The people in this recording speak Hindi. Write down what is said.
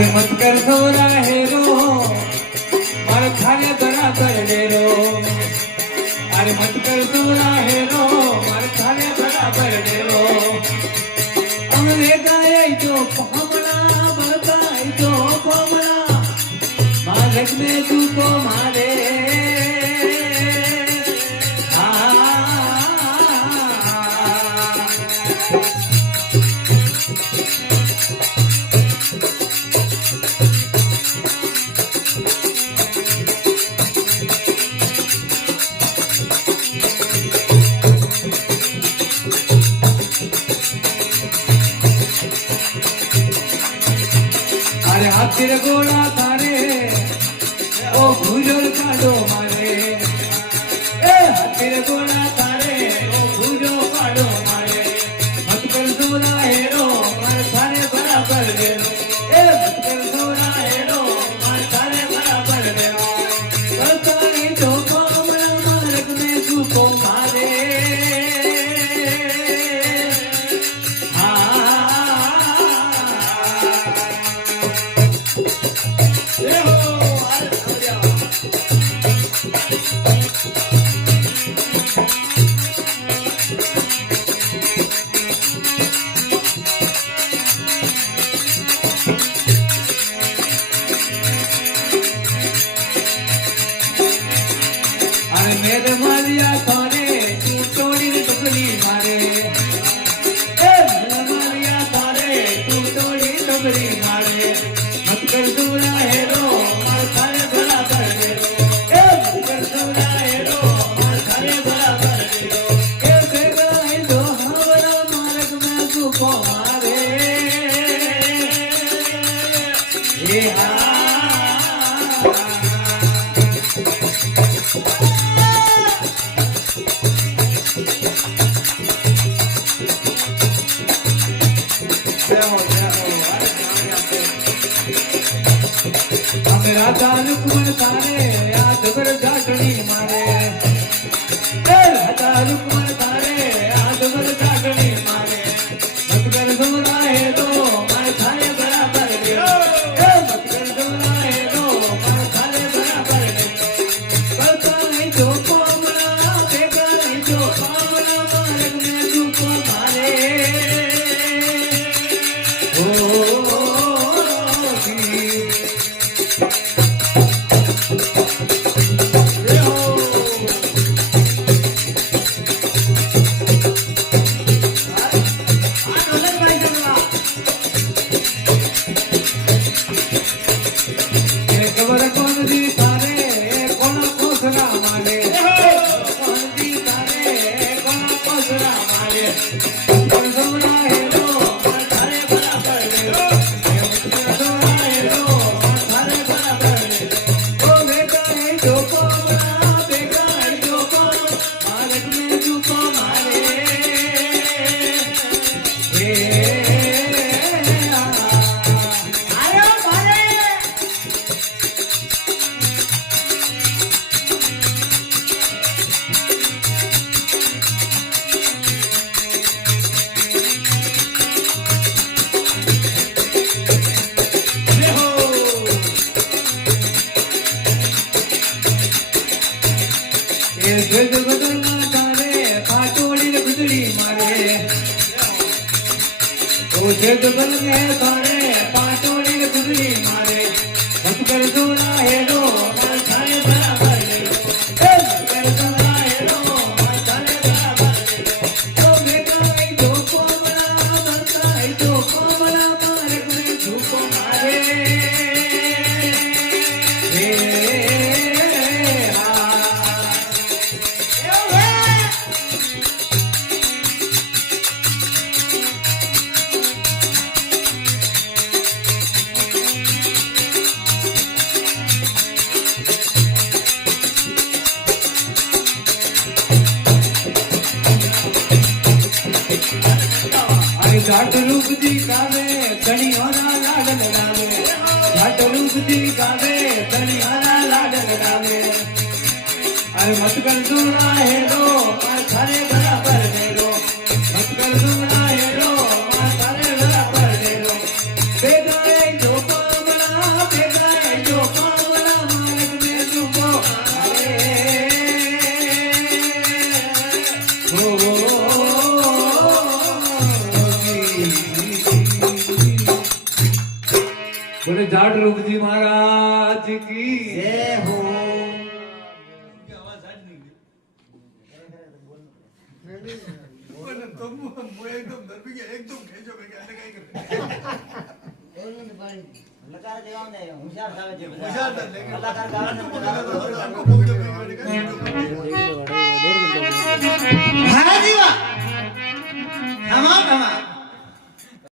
अरे मत कर थोड़ा हेरो मार थाने बराबर डेरो अरे मत कर थोड़ा हेरो मार थाने बराबर डेरो अमरे गाय जो पामना बगाई जो पामना मालक में तू को मारे अरे हाथीर गोला थारे ओ भूजोर काढो मारे ए हाथीर गोला थारे ओ भूजो काढो मारे मत कर सोना हेरो मार थारे बराबर देरो ए मत कर सोना हेरो मार थारे बराबर देरो करता नहीं तो कोमल मार्ग में तू को मारे मेरे मारिया थाने तू टोली टुकड़ी मारे मेरे मारिया थाने तू टोली टुकड़ी मारे मत कर दूरा हेरो मार थाने बराबर देरो मत कर दूरा हेरो मार थाने बराबर देरो बेगा है जो हमारा मार्ग में तू को मारे ये राजा रुक्मण तारे याद कर जाटनी मारे राजा रुक्मण तारे याद कर जाटनी मारे मत कर सोना है तो मार थाने बराबर देरो मत कर सोना है तो मार थाने बराबर देरो करता नहीं जो पामना बेगा नहीं जो पामना मार्ग में तू को मारे जगबल में थाने पाटोली गुजरी मारे मत कर सोना हेरो मार थाने बराबर देरो मत कर सोना हेरो मार थाने बराबर देरो तो बेटा है जो कोमला बनता है जो कोमला मार्ग में झूको मारे घाट रूप दिखावे धनियाना लाड लगावे घाट रूप दिखावे धनियाना लाड लगावे अरे मत कर दूरा हेरो मार थारे बराबर देरो मत कर दूरा हेरो मार थारे बराबर देरो बेगा जो पामना जाट रूपजी महाराज की जय हो। લકાર દેવા ને હોશિયાર થાવે છે હોશિયાર કલાકાર ગાવાને હા જીવા હમા હમા